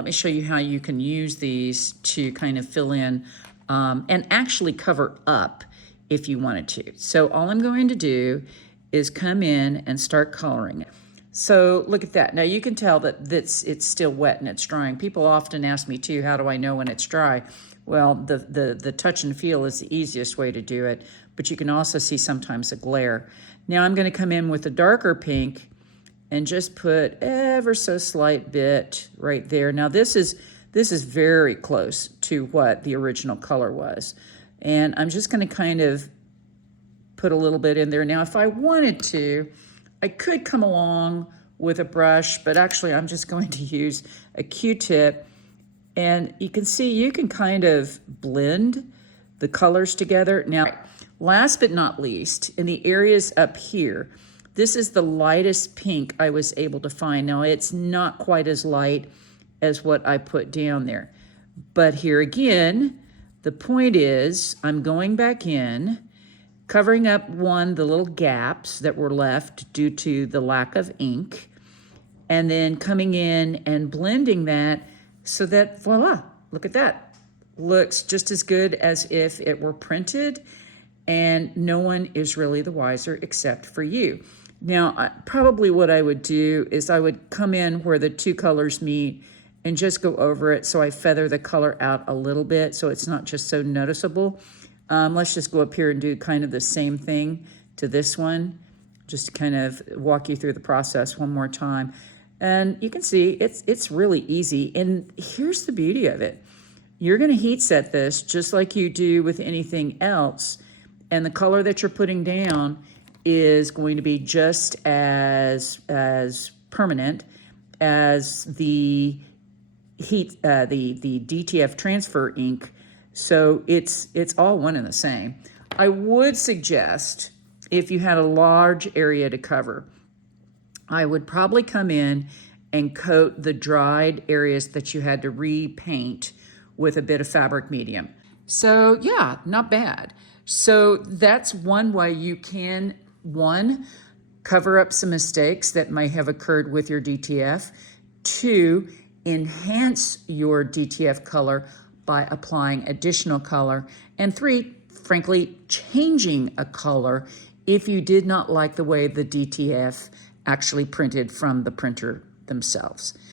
Let me show you how you can use these to kind of fill in and actually cover up if you wanted to. So all I'm going to do is come in and start coloring it. So look at that. Now you can tell that it's still wet and it's drying. People often ask me too, how do I know when it's dry? Well, the touch and feel is the easiest way to do it, but you can also see sometimes a glare. Now I'm going to come in with a darker pink and just put ever so slight bit right there. Now this is very close to what the original color was. And I'm just going to kind of put a little bit in there. Now if I wanted to, I could come along with a brush, but actually I'm just going to use a Q-tip. And you can see you can kind of blend the colors together. Now, last but not least, in the areas up here, this is the lightest pink I was able to find. Now, it's not quite as light as what I put down there. But here again, the point is I'm going back in, covering up the little gaps that were left due to the lack of ink, and then coming in and blending that so that, voila, look at that. Looks just as good as if it were printed, and no one is really the wiser except for you. Now, probably what I would do is I would come in where the two colors meet and just go over it so I feather the color out a little bit so it's not just so noticeable. Let's just go up here and do kind of the same thing to this one, just to kind of walk you through the process one more time. And you can see it's really easy. And here's the beauty of it. You're going to heat set this just like you do with anything else. And the color that you're putting down is going to be just as permanent as the heat, the DTF transfer ink. So it's all one and the same. I would suggest if you had a large area to cover, I would probably come in and coat the dried areas that you had to repaint with a bit of fabric medium. So yeah, not bad. So that's one way you can, one, cover up some mistakes that may have occurred with your DTF. Two, enhance your DTF color by applying additional color. And three, frankly, changing a color if you did not like the way the DTF actually printed from the printer themselves.